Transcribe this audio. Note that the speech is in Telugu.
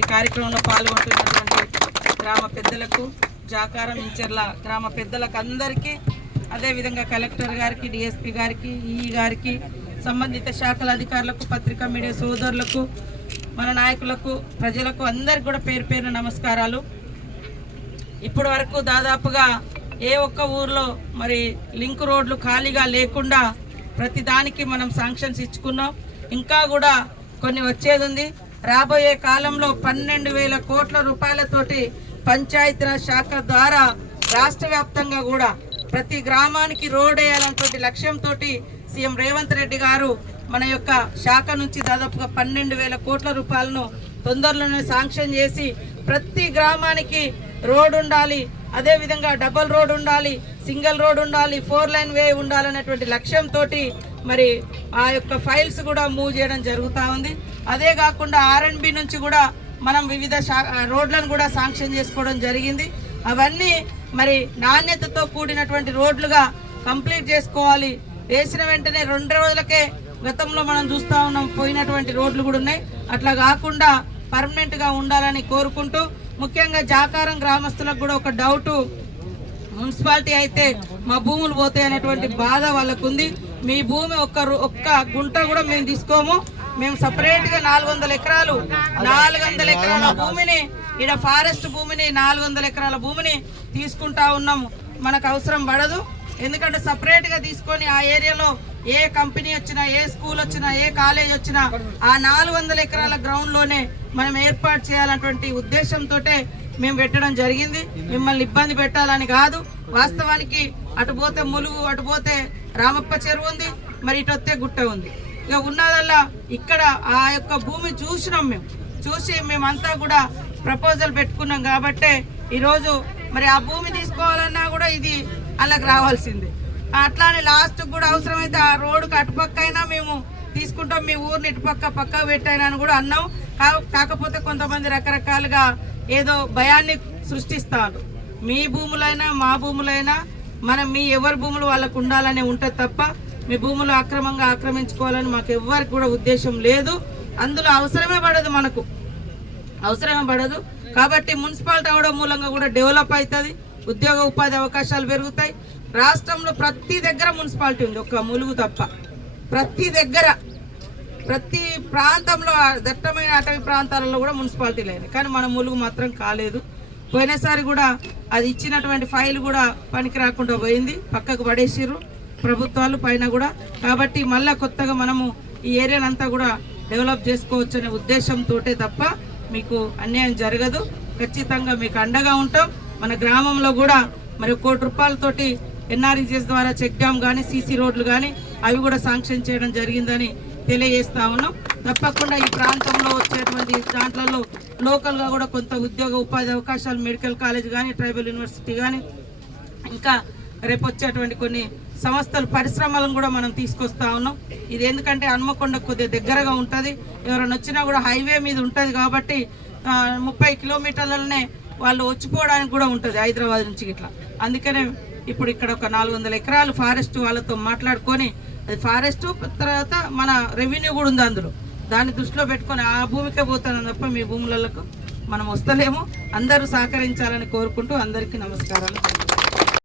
ఈ కార్యక్రమంలో పాల్గొంటున్నటువంటి గ్రామ పెద్దలకు, జాకారం ఇంచర్ల గ్రామ పెద్దలకు అందరికీ, అదేవిధంగా కలెక్టర్ గారికి, డిఎస్పీ గారికి, ఈఈ గారికి, సంబంధిత శాఖల అధికారులకు, పత్రికా మీడియా సోదరులకు, మన నాయకులకు, ప్రజలకు అందరికి కూడా పేరు పేరున నమస్కారాలు. ఇప్పటి వరకు దాదాపుగా ఏ ఒక్క ఊర్లో మరి లింక్ రోడ్లు ఖాళీగా లేకుండా ప్రతి దానికి మనం శాంక్షన్స్ ఇచ్చుకున్నాం. ఇంకా కూడా కొన్ని వచ్చేది ఉంది. రాబోయే కాలంలో 12,000 కోట్ల రూపాయలతోటి పంచాయతీరాజ్ శాఖ ద్వారా రాష్ట్ర వ్యాప్తంగా కూడా ప్రతి గ్రామానికి రోడ్ వేయాలన్నటువంటి లక్ష్యంతో సీఎం రేవంత్ రెడ్డి గారు మన యొక్క శాఖ నుంచి దాదాపుగా 12,000 కోట్ల రూపాయలను తొందరలోనే శాంక్షన్ చేసి ప్రతి గ్రామానికి రోడ్ ఉండాలి, అదేవిధంగా డబుల్ రోడ్ ఉండాలి, సింగిల్ రోడ్ ఉండాలి, 4 లైన్ వే ఉండాలనేటువంటి లక్ష్యంతో మరి ఆ యొక్క ఫైల్స్ కూడా మూవ్ చేయడం జరుగుతూ ఉంది. అదే కాకుండా R&B నుంచి కూడా మనం వివిధ రోడ్లను కూడా శాంక్షన్ చేసుకోవడం జరిగింది. అవన్నీ మరి నాణ్యతతో కూడినటువంటి రోడ్లుగా కంప్లీట్ చేసుకోవాలి. వేసిన వెంటనే 2 రోజులకే గతంలో మనం చూస్తూ ఉన్నాం పోయినటువంటి రోడ్లు కూడా ఉన్నాయి. అట్లా కాకుండా పర్మనెంట్గా ఉండాలని కోరుకుంటూ, ముఖ్యంగా జాకారం గ్రామస్తులకు కూడా ఒక డౌటు, మున్సిపాలిటీ అయితే మా భూములు పోతాయి అనేటువంటి బాధ వాళ్ళకు ఉంది. మీ భూమి ఒక్క గుంట కూడా మేము తీసుకోము. మేము సపరేట్గా 400 ఎకరాల భూమిని, ఇక్కడ ఫారెస్ట్ భూమిని 400 ఎకరాల భూమిని తీసుకుంటా ఉన్నాము. మనకు అవసరం పడదు. ఎందుకంటే సపరేట్గా తీసుకొని ఆ ఏరియాలో ఏ కంపెనీ వచ్చినా, ఏ స్కూల్ వచ్చినా, ఏ కాలేజ్ వచ్చినా ఆ 400 ఎకరాల గ్రౌండ్లోనే మనం ఏర్పాటు చేయాలన్నటువంటి ఉద్దేశంతో మేము పెట్టడం జరిగింది. మిమ్మల్ని ఇబ్బంది పెట్టాలని కాదు. వాస్తవానికి అటు పోతే ములుగు, అటు పోతే రామప్ప చెరువు ఉంది, మరి ఇటు వస్తే గుట్ట ఉంది. ఇక ఉన్నదల్లా ఇక్కడ ఆ యొక్క భూమి చూసినాం. చూసి మేమంతా కూడా ప్రపోజల్ పెట్టుకున్నాం. కాబట్టే ఈరోజు మరి ఆ భూమి తీసుకోవాలన్నా కూడా ఇది అలాగ రావాల్సిందే. అట్లానే లాస్ట్ కూడా అవసరమైతే ఆ రోడ్డుకి అటుపక్క అయినా మేము తీసుకుంటాం, మీ ఊరిని ఇటుపక్క పెట్టైనా అని కూడా అన్నాం. కాకపోతే కొంతమంది రకరకాలుగా ఏదో భయాన్ని సృష్టిస్తారు. మీ భూములైనా మా భూములైనా మనం మీ ఎవరి భూములు వాళ్ళకు ఉండాలనే ఉంటుంది తప్ప మీ భూములు అక్రమంగా ఆక్రమించుకోవాలని మాకు ఎవరికి కూడా ఉద్దేశం లేదు. అందులో అవసరమే పడదు. కాబట్టి మున్సిపాలిటీ అవడం మూలంగా కూడా డెవలప్ అవుతుంది, ఉద్యోగ ఉపాధి అవకాశాలు పెరుగుతాయి. రాష్ట్రంలో ప్రతి దగ్గర మున్సిపాలిటీ ఉంది, ఒక్క ములుగు తప్ప. ప్రతి ప్రాంతంలో, దట్టమైన అటవీ ప్రాంతాలలో కూడా మున్సిపాలిటీ లేదు. కానీ మన ములుగు మాత్రం కాలేదు. పోయినసారి కూడా అది ఇచ్చినటువంటి ఫైల్ కూడా పనికి రాకుండా పోయింది, పక్కకు పడేసిర్రు ప్రభుత్వాలు పైన కూడా. కాబట్టి మళ్ళీ కొత్తగా మనము ఈ ఏరియానంతా కూడా డెవలప్ చేసుకోవచ్చు అనే ఉద్దేశంతో తప్ప మీకు అన్యాయం జరగదు. ఖచ్చితంగా మీకు అండగా ఉంటాం. మన గ్రామంలో కూడా మరి 1 కోటి రూపాయలతోటి NREGS ద్వారా చెక్ డ్యామ్ కానీ, సీసీ రోడ్లు కానీ అవి కూడా శాంక్షన్ చేయడం జరిగిందని తెలియజేస్తా ఉన్నాం. తప్పకుండా ఈ ప్రాంతంలో వచ్చేటువంటి దాంట్లో లోకల్గా కూడా కొంత ఉద్యోగ ఉపాధి అవకాశాలు, మెడికల్ కాలేజ్ కానీ, ట్రైబల్ యూనివర్సిటీ కానీ, ఇంకా రేపు వచ్చేటువంటి కొన్ని సంస్థలు, పరిశ్రమలను కూడా మనం తీసుకొస్తా ఉన్నాం. ఇది ఎందుకంటే హన్మకొండ కొద్దిగా దగ్గరగా ఉంటుంది, ఎవరైనా వచ్చినా కూడా హైవే మీద ఉంటుంది. కాబట్టి 30 కిలోమీటర్లనే వాళ్ళు వచ్చిపోవడానికి కూడా ఉంటుంది హైదరాబాద్ నుంచి ఇట్లా. అందుకనే ఇప్పుడు ఇక్కడ ఒక 400 ఎకరాలు ఫారెస్ట్ వాళ్ళతో మాట్లాడుకొని, అది ఫారెస్ట్ తర్వాత మన రెవెన్యూ కూడా ఉంది అందులో, దాన్ని దృష్టిలో పెట్టుకొని ఆ భూమికే పోతాను తప్ప మీ భూములకు మనం వస్తలేము. అందరూ సహకరించాలని కోరుకుంటూ అందరికీ నమస్కారాలు.